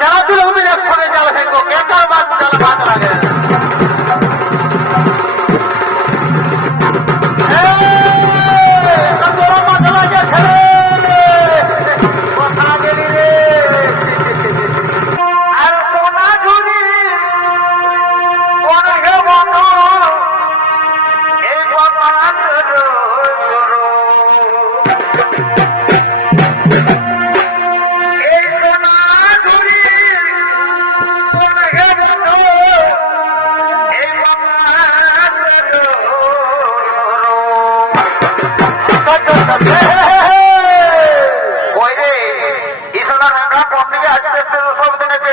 যারা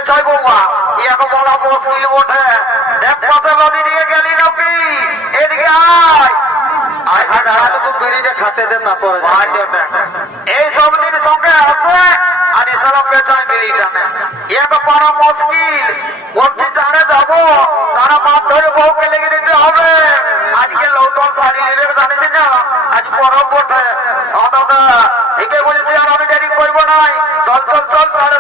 সব বৌমা ইয়াকে বলা মুশকিল ওঠে দেখ কত নদী নিয়ে গেলি নাকি এদিকে আয়। আয় আয় দাঁড়াতে তো বিড়িতে খাতে দেন না পরে এই সব দিন সঙ্গে আসে আর ইসলাম পেছায় বিড়ি টানে ইয়াকে পারা মুশকিল। বলছি জানে যাব তারা মাছ ধরে বউকে লেগে দিতে হবে। আজকে লৌতন শাড়ি নেবে জানিস না? আজ পরব বটে। অতটা একে বলেছি আর আমি দেরি করব নাই। চল চল চল চলে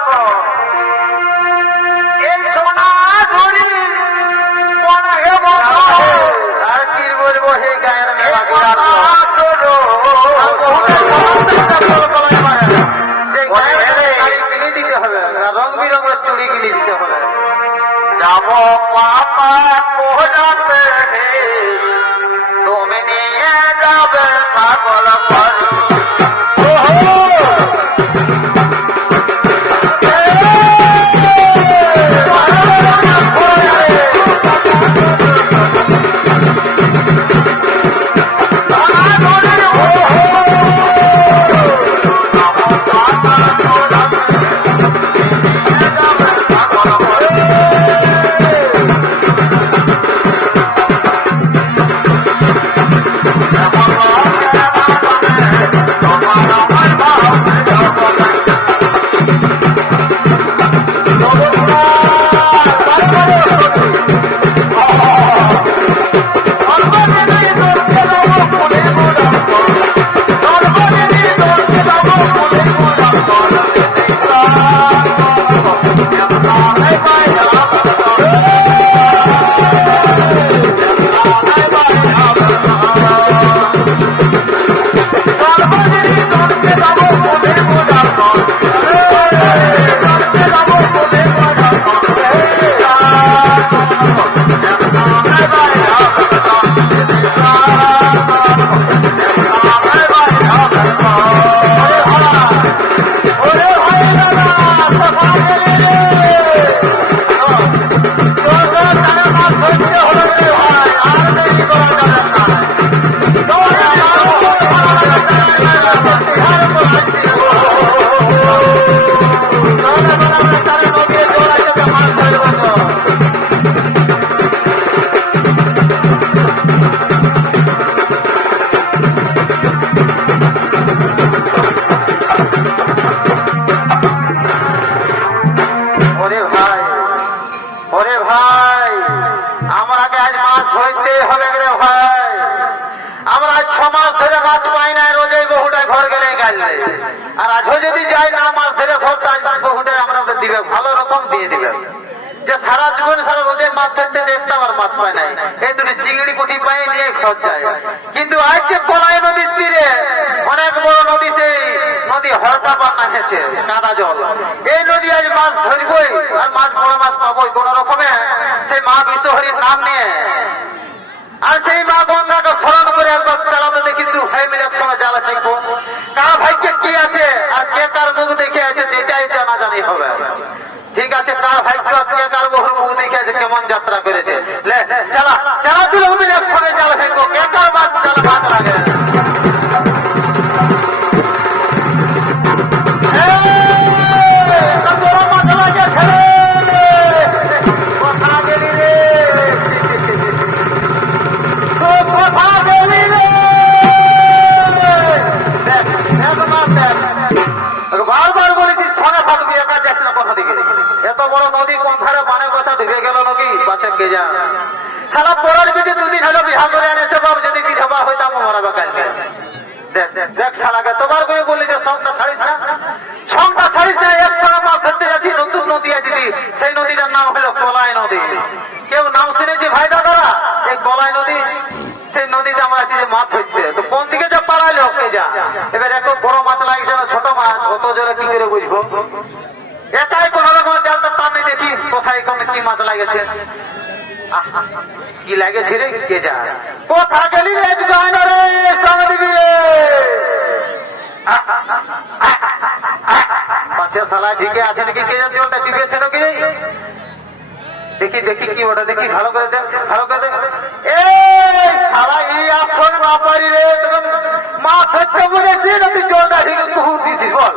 বিরঙের চুড়ি দিবে ভালো রকম দিয়ে দিবে যে সারা জীবন সারা রোজে মাছ ধরতে একটা আমার মাছ পায় নাই। এই দুটি চিংড়ি পুঁটি পাই নিয়ে খরচ যায়। কিন্তু আজ যে কলাই নদীর তীরে অনেক বড় নদী সেই নদী হরকা বান্না খেছে কাদা জল। এই নদী আজ মাছ ধরবই আর মাছ বড় মাছ পাবই কোন রকমে। সেই মা বিশ্বহরির নাম নিয়ে। আর সেই মা গঙ্গাকে স্মরণ করে একবার চালাতে দেখি দু ভাই মিলে একসঙ্গে জ্বালা শিখব কার ভাইকে কি আছে আর কে কার মুখ দেখে আছে যেটাই জানা জানি হবে ঠিক কেমন যাত্রা করেছে চালা চালা দিল একসঙ্গে চাল ফেলব কে বাদ চাল ভাত লাগে সারা পরের বিটি দুদিন হলো বিহা করে এনেছে বাবু যদি কি ধাবা হইতাম মরাবে কালকে। দেখ দেখ, শালাকে তোমার করে বলি যে ছাড়িস না। ছাড়িস না মাছ ধরতে যাচ্ছি নতুন নদী সেই নদীটার নাম হলো কলাই নদী। কেউ নাম শুনেছি ভাই দাদারা? এই কলাই নদী সেই নদীতে আমরা আছি যে মাছ হচ্ছে তো কোন দিকে যা পাড়াইলো কে যা? এবার এত বড় মাছ লাগছে না ছোট মাছ অত জোরে কি করে বুঝব? এটাই কোন রকম জালটা টানে দেখি কোথায় কোন কি মাছ লাগেছে কি লাগেছে রে কে যা কোথা গেলি রে সামনে দিবি রে পাশে ঢিকে আছে নাকি কে জানি ওটা টিপেছে নাকি? দেখি দেখি কি ওটা, দেখি, ভালো করে দেখ, ভালো করে দেখ। এই শালা, এই রে মা না তুই জলটা ঢিকে কুহুর দিছিস বল।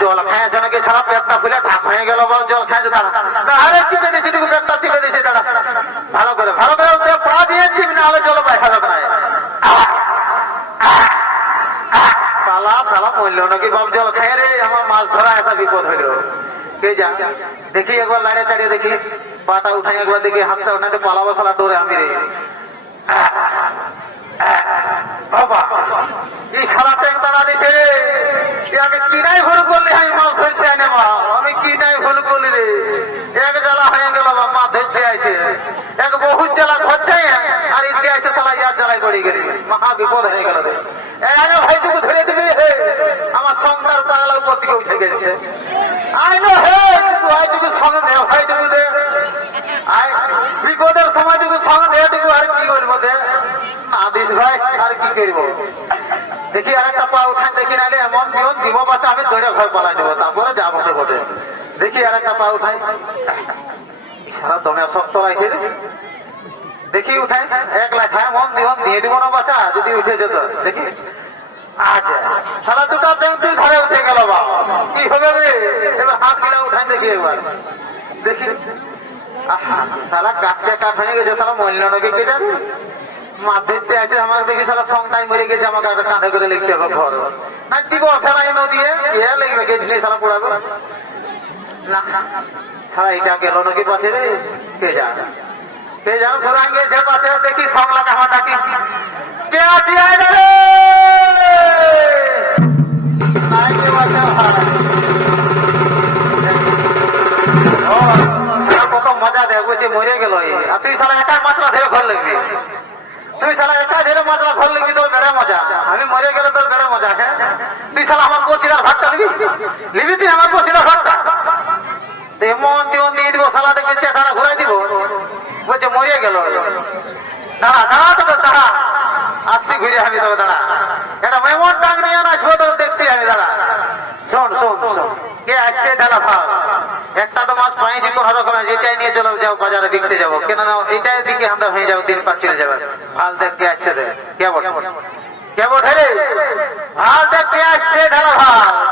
জল খাইছে নাকি সারা পেটটা ফুলে ধাপ হয়ে গেল বল জল খাইছে চিপে দিছি তুই পেটটা চিপে দাঁড়া ভালো করে ভালো করে উঠে পা দিয়েছি না হলে জল পাই খাবে না সালা সালা মরল নাকি বাপ জল আমার মাছ ধরা আসা বিপদ হইল। দেখি একবার লাড়ে চাড়িয়ে দেখি পাটা উঠাই একবার দেখি, হাতটা উঠাতে পালাবো সালা দৌড়ে আমি রে। বাবা আমি ভুল করলি রে। এক জ্বালা হয়ে গেল ধরতে এক বহুত আর বিপদ হয়ে গেল রে এই আনো ভাইটুকু ধরে দিবি রে আমার সংসার দিকে উঠে গেছে। সঙ্গে আর কি ভাই, আর কি দেখি আর একটা পা উঠান, দেখি নাহলে এমন জীবন দিব বাচ্চা আমি দৌড়ে ঘর পালাই দেবো, তারপরে যাব তো দেখি আর একটা পা উঠাই। সারা দমে শক্ত লাগছে দেখি উঠাই, এক লাখ হ্যাঁ মন জীবন, দিয়ে দিব না বাচ্চা যদি উঠে যেত, দেখি। সারা দুটা ব্যাংক তুই ঘরে উঠে গেল বা কি হবে রে? এবার হাত গিলা উঠাই দেখি একবার। দেখি। সারা কাঠটা কাঠ হয়ে গেছে সারা মূল্য নাকি কেটে দেখি নিবি আমার বসিলার ভাতটা তো এমন দিন দিয়ে দিব সালা দেখবি চেতারা ঘুরাই দিব। বলছে মরে গেল। দাঁড়া দাঁড়া তো দাঁড়া। আসছি, ঘুরে আমি তোকে দাঁড়া। এটা মেমন টাং নিয়ে আসব তো দেখছি আমি, দাঁড়া। শোন শোন কে আসছে, দাঁড়া ভাব একটা তো মাছ পাইছি কোন রকম এটাই নিয়ে চলো, যাও, বাজারে বিকতে যাব। কেন না এটাই দিকে আমরা হয়ে যাব, দিন পাঁচ চলে যাবে। হাল দেখ, কে আসছে কে বটে কে হাল দেখ, কে আসছে ঢালা ভালো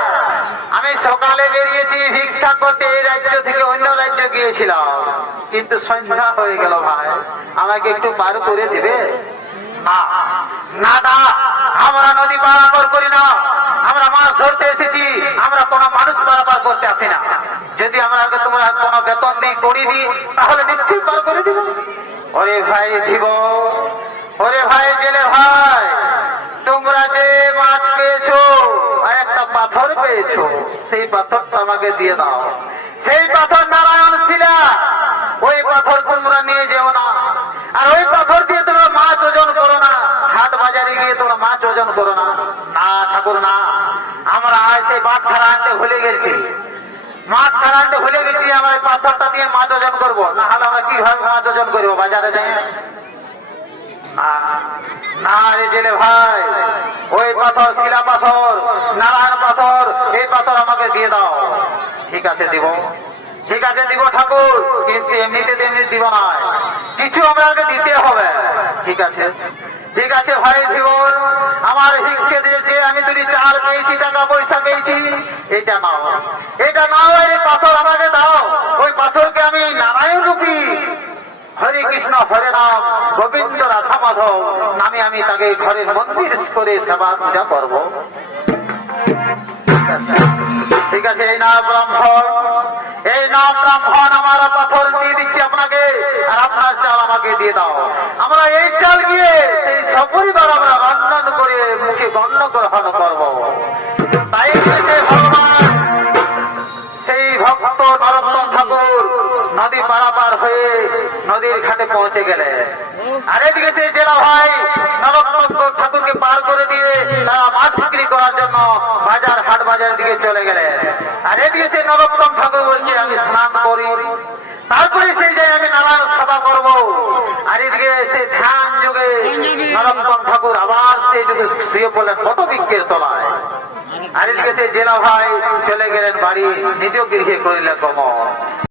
আমি সকালে বেরিয়েছি, ভিক্ষা করতে এই রাজ্য থেকে অন্য রাজ্য গিয়েছিলাম। কিন্তু সন্ধ্যা হয়ে গেল ভাই। আমাকে একটু পার করে দিবে? আমরা নদী পারাপার করি না। আমরা মাছ ধরতে এসেছি। আমরা কোনো মানুষ পারাপার করতে আসি না। যদি আমরা তোমরা কোনো বেতন দিই করি দিই, তাহলে নিশ্চয়ই পার করে দিব। ওরে ভাই দিব ওরে ভাই জেলে ভাই তোমরা যে মাছ পেয়েছ আর একটা পাথর পেয়েছ, সেই পাথরটা আমাকে দিয়ে দাও। সেই পাথর নারায়ণ শিলা ওই পাথর তোমরা নিয়ে যেও না। আর ওই পাথর দিয়ে তোমরা মাছ ওজন করো না। হাট বাজারে গিয়ে তোমরা মাছ ওজন করো না। না, ঠাকুর, না। আমরা সেই বাদ খারা আনতে ভুলে গেছি। মাছ খারা আনতে ভুলে গেছি, আমরা পাথরটা দিয়ে মাছ ওজন করব। না হলে আমরা কীভাবে মাছ ওজন করব বাজারে যাই? না- রে ভাই, ওই পাথর, শিলা পাথর নারায়ণ পাথর, এই পাথর আমাকে দিয়ে দাও। ঠিক আছে ঠিক আছে দিব ঠাকুর, কিন্তু এমনিতে তেমনি দিব কিছু দিতে হবে। ঠিক আছে। ঠিক আছে ভাই জীবন, আমার ভিক্ষে দিয়েছে, আমি যদি চাল পেয়েছি, টাকা পয়সা পেয়েছি। এটা নাও। এটা নাও, এই পাথর আমাকে দাও। ওই পাথরকে আমি নারায়ণ রূপী হরে কৃষ্ণ, হরে রাম, গোবিন্দ রাধা মাধব নামে আমি তাকে ঘরের মন্দির করে সেবা পূজা করব। ঠিক আছে, এই নাম ব্রাহ্মণ, এই নাম ব্রাহ্মণ, আমার পাথর দিয়ে দিচ্ছি আপনাকে, আর আপনার চাল আমাকে দিয়ে দাও। আমরা এই চাল গিয়ে সেই সপরিবার আমরা রন্ধন করে মুখে গণ্য গ্রহণ করব। নদীর ঘাটে পৌঁছে গেলে। আর এদিকে সেই জেলা ভাই ঠাকুরকে পার করে দিয়ে তারা মাছ বিক্রি করার জন্য বাজার, হাট বাজার দিকে চলে গেলে। আর এদিকে সেই নরোত্তম ঠাকুর বলছে, আমি স্নান করি। তারপরে সেই জায়গায় আমি নারায়ণ সেবা করব। আর এদিকে সে ধ্যান যোগে নরোত্তম ঠাকুর আবার সেই যুগে শুয়ে পড়লেন কত বৃক্ষের তলায়। আর এদিকে সেই জেলা ভাই চলে গেলেন বাড়ি নিজ গৃহে করিলেন গমন